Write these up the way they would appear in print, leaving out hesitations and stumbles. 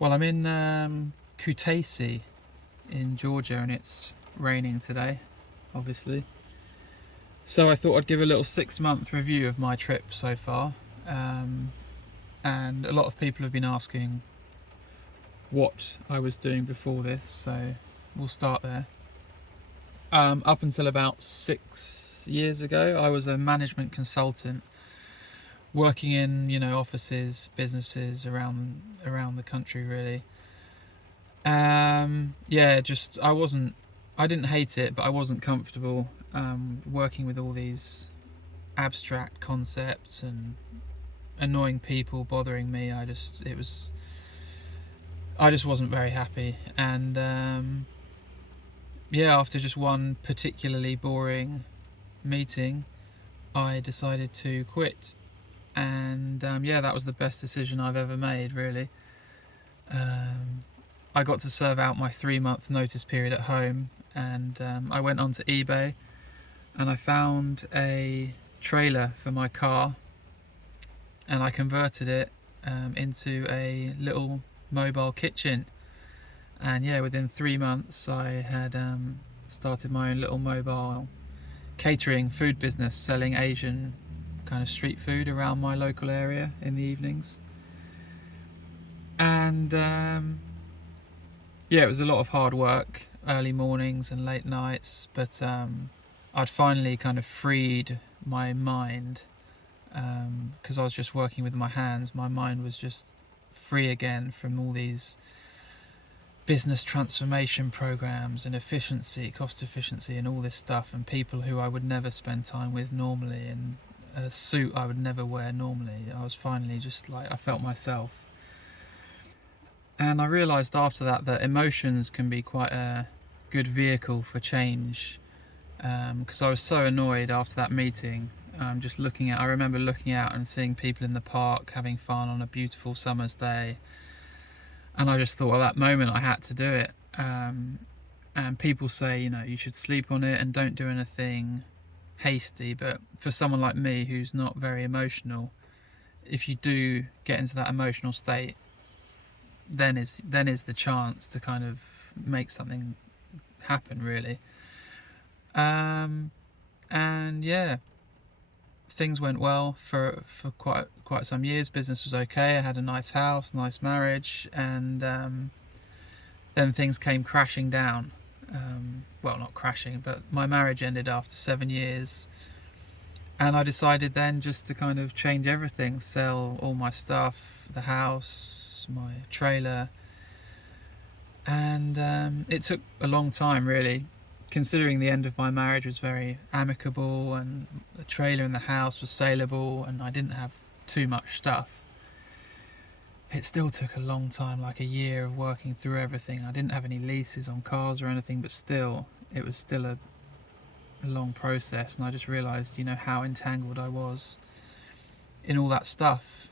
Well, I'm in Kutaisi in Georgia, and it's raining today, obviously. So I thought I'd give a little 6-month review of my trip so far. Um, and a lot of people have been asking what I was doing before this, so we'll start there. Up until about 6 years ago, I was a management consultant working in, offices, businesses around the country, really. Yeah, just I didn't hate it, but I wasn't comfortable working with all these abstract concepts and annoying people bothering me. I just wasn't very happy, and yeah, after just one particularly boring meeting, I decided to quit, and yeah, that was the best decision I've ever made, really. Um, I got to serve out my 3-month notice period at home, and I went onto eBay and I found a trailer for my car, and I converted it into a little mobile kitchen. And yeah, within 3 months, I had started my own little mobile catering food business, selling Asian kind of street food around my local area in the evenings. And yeah, it was a lot of hard work, early mornings and late nights, but I'd finally kind of freed my mind, because I was just working with my hands. My mind was just free again from all these business transformation programs and efficiency, cost efficiency, and all this stuff, and people who I would never spend time with normally, and a suit I would never wear normally. I was finally just like, I felt myself. And I realised after that emotions can be quite a good vehicle for change, because I was so annoyed after that meeting. I remember looking out and seeing people in the park having fun on a beautiful summer's day, and I just thought, well, that moment I had to do it. And people say, you should sleep on it and don't do anything hasty, but for someone like me who's not very emotional, if you do get into that emotional state, then is the chance to kind of make something happen, really. And yeah, things went well for quite some years. Business was okay. I had a nice house, nice marriage, and then things came crashing down. Well, not crashing, but my marriage ended after 7 years, and I decided then just to kind of change everything, sell all my stuff, the house, my trailer. And it took a long time, really, considering the end of my marriage was very amicable and the trailer and the house was saleable and I didn't have too much stuff. It still took a long time, like a year of working through everything. I didn't have any leases on cars or anything, but still, it was still a long process, and I just realised, how entangled I was in all that stuff.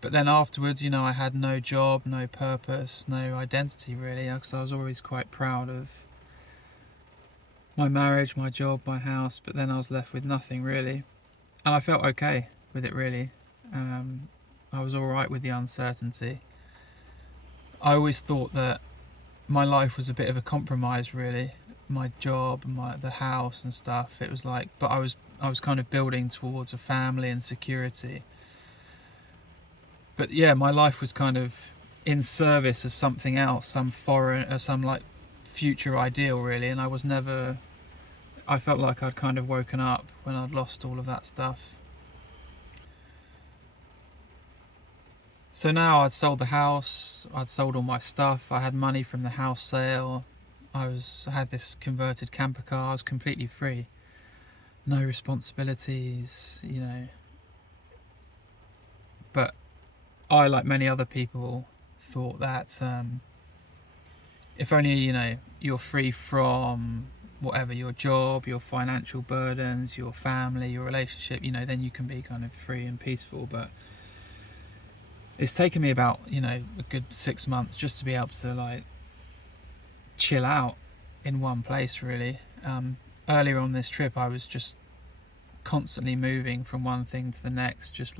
But then afterwards, I had no job, no purpose, no identity, really, because I was always quite proud of my marriage, my job, my house, but then I was left with nothing, really. And I felt okay with it, really. I was all right with the uncertainty. I always thought that my life was a bit of a compromise, really. My job, the house and stuff. It was like, but I was kind of building towards a family and security. But yeah, my life was kind of in service of something else, some foreign, some like future ideal, really. And I felt like I'd kind of woken up when I'd lost all of that stuff. So now I'd sold the house, I'd sold all my stuff, I had money from the house sale, I had this converted camper car, I was completely free. No responsibilities, But I, like many other people, thought that if only, you're free from whatever, your job, your financial burdens, your family, your relationship, then you can be kind of free and peaceful. But it's taken me about, a good 6 months just to be able to like chill out in one place, really. Earlier on this trip, I was just constantly moving from one thing to the next, just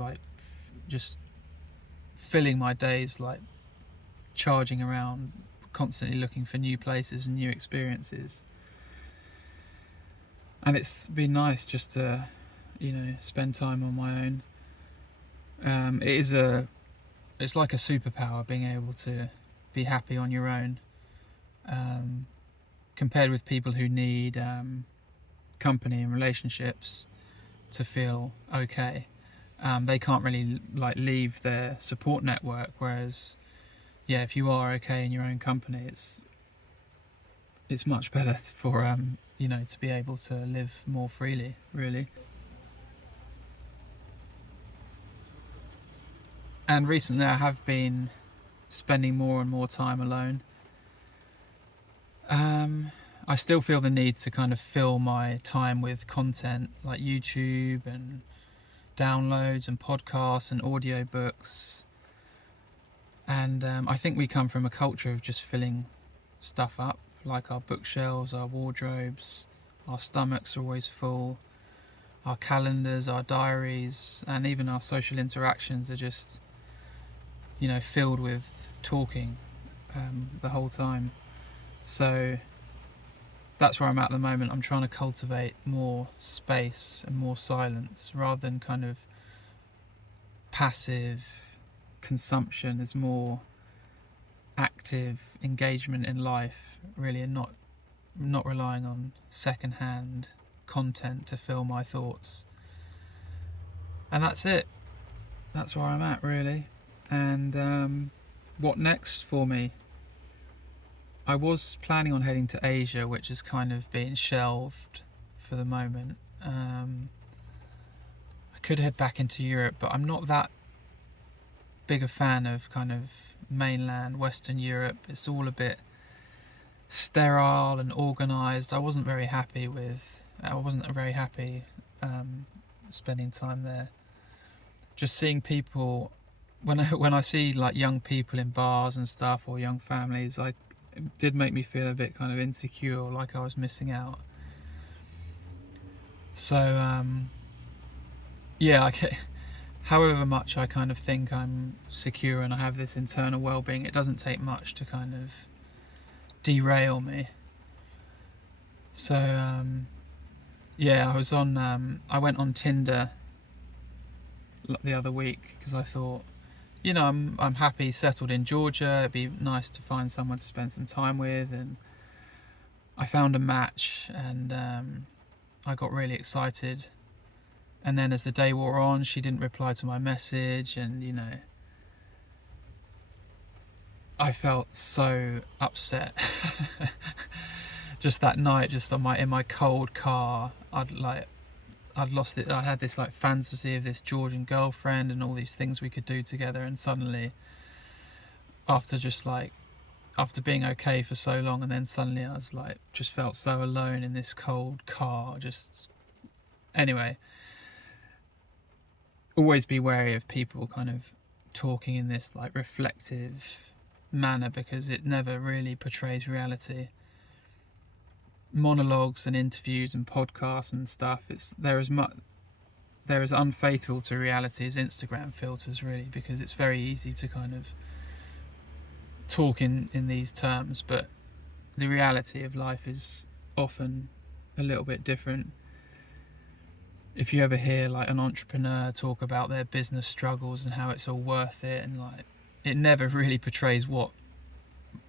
filling my days like charging around, constantly looking for new places and new experiences. And it's been nice just to, spend time on my own. It's like a superpower, being able to be happy on your own, compared with people who need company and relationships to feel okay. They can't really like leave their support network, whereas if you are okay in your own company, it's much better for to be able to live more freely, really. And recently I have been spending more and more time alone. I still feel the need to kind of fill my time with content like YouTube and downloads and podcasts and audiobooks. And I think we come from a culture of just filling stuff up, like our bookshelves, our wardrobes, our stomachs are always full, our calendars, our diaries, and even our social interactions are just, filled with talking the whole time. So that's where I'm at the moment. I'm trying to cultivate more space and more silence rather than kind of passive consumption. Is more active engagement in life, really, and not relying on secondhand content to fill my thoughts. And that's it. That's where I'm at, really. And what next for me? I was planning on heading to Asia, which has kind of been shelved for the moment. I could head back into Europe, but I'm not that big a fan of kind of mainland Western Europe. It's all a bit sterile and organised. I wasn't very happy spending time there. Just seeing people, when I see like young people in bars and stuff, or young families, it did make me feel a bit kind of insecure, like I was missing out. So however much I kind of think I'm secure and I have this internal well-being, it doesn't take much to kind of derail me. So I went on Tinder the other week because I thought, I'm happy, settled in Georgia. It'd be nice to find someone to spend some time with, and I found a match, and I got really excited. And then as the day wore on, she didn't reply to my message, and I felt so upset. Just that night, just in my cold car, I'd lost it. I had this like fantasy of this Georgian girlfriend and all these things we could do together, and suddenly, after being okay for so long, and then suddenly I was like, just felt so alone in this cold car. Anyway, always be wary of people kind of talking in this like reflective manner, because it never really portrays reality. Monologues and interviews and podcasts and stuff, they're as unfaithful to reality as Instagram filters, really, because it's very easy to kind of talk in these terms, but the reality of life is often a little bit different. If you ever hear like an entrepreneur talk about their business struggles and how it's all worth it, and like it never really portrays what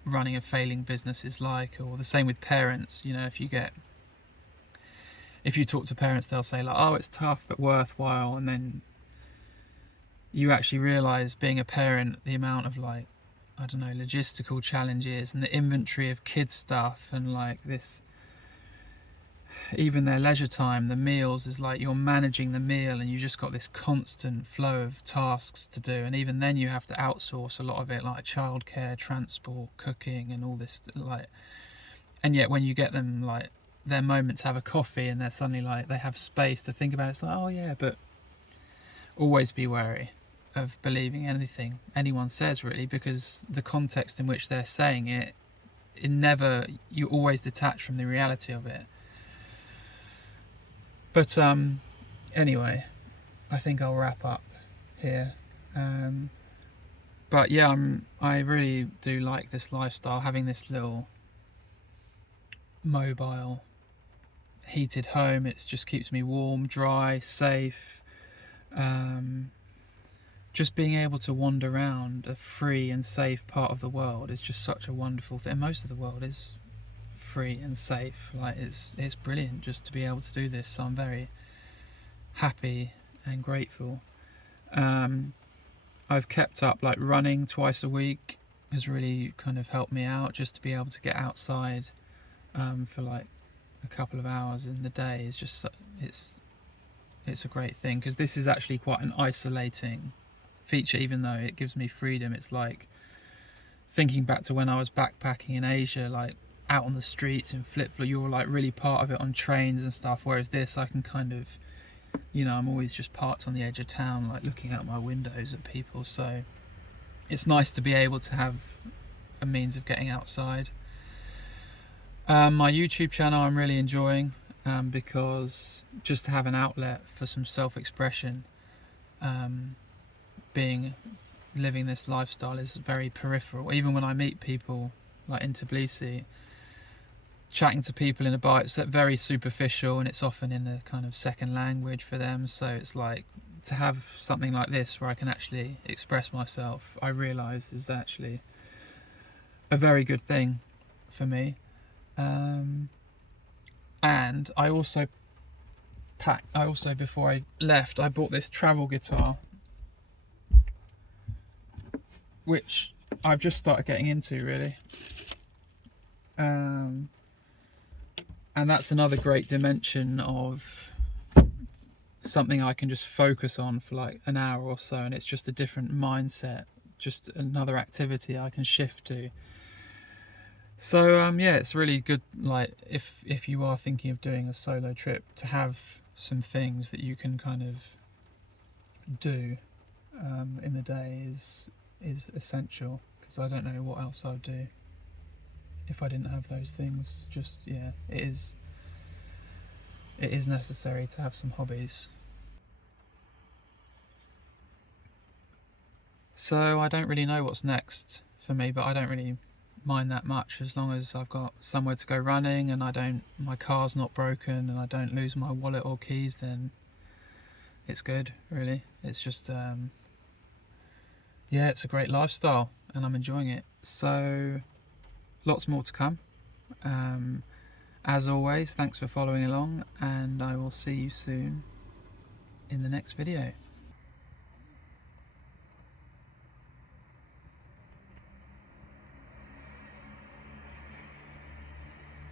running a failing business is like. Or the same with parents. If you talk to parents, they'll say like, oh, it's tough but worthwhile, and then you actually realize, being a parent, the amount of like, I don't know, logistical challenges and the inventory of kids stuff, and like this, even their leisure time, the meals, is like you're managing the meal and you just got this constant flow of tasks to do, and even then you have to outsource a lot of it, like childcare, transport, cooking, and all this, like, and yet when you get them like their moment to have a coffee and they're suddenly like they have space to think about it, it's like, oh yeah. But always be wary of believing anything anyone says, really, because the context in which they're saying it you always detach from the reality of it. But anyway, I think I'll wrap up here. But yeah, I really do like this lifestyle, having this little mobile heated home. It just keeps me warm, dry, safe. Just being able to wander around a free and safe part of the world is just such a wonderful thing. Most of the world is free and safe. Like it's brilliant just to be able to do this. So I'm very happy and grateful. I've kept up, like running twice a week has really kind of helped me out, just to be able to get outside for like a couple of hours in the day is just, it's a great thing, because this is actually quite an isolating feature. Even though it gives me freedom, it's like thinking back to when I was backpacking in Asia, like out on the streets in flip-flop, you're like really part of it on trains and stuff, whereas this I can kind of, you know, I'm always just parked on the edge of town, like looking out my windows at people. So it's nice to be able to have a means of getting outside. My YouTube channel I'm really enjoying, because just to have an outlet for some self-expression, living this lifestyle is very peripheral. Even when I meet people like in Tbilisi, chatting to people in a bar, it's very superficial, and it's often in a kind of second language for them. So it's like, to have something like this where I can actually express myself, I realise is actually a very good thing for me. And I also before I left, I bought this travel guitar, which I've just started getting into really. And that's another great dimension of something I can just focus on for like an hour or so, and it's just a different mindset, just another activity I can shift to. So yeah, it's really good, like if you are thinking of doing a solo trip, to have some things that you can kind of do in the day is essential, because I don't know what else I'd do if I didn't have those things. Just, yeah, it is necessary to have some hobbies. So I don't really know what's next for me, but I don't really mind that much, as long as I've got somewhere to go running and my car's not broken and I don't lose my wallet or keys, then it's good, really. It's just yeah, it's a great lifestyle and I'm enjoying it. So lots more to come. As always, thanks for following along, and I will see you soon in the next video.